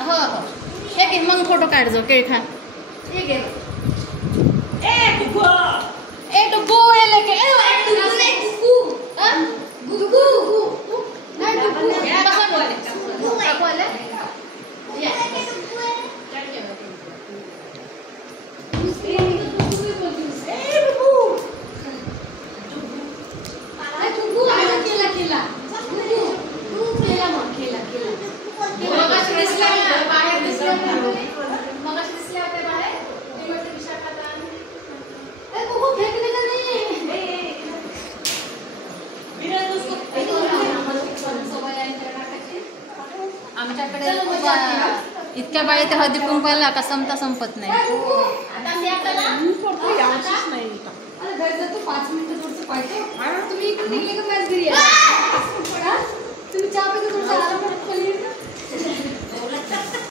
हो हो हे घे मग फोटो काढजो केळ खा हे घे ए डुगू ए लेके आमच्याकडे इतक्या बाई ते हळदी कुंकवाला का संपत नाही. आता 5 मिनिटं तुम्ही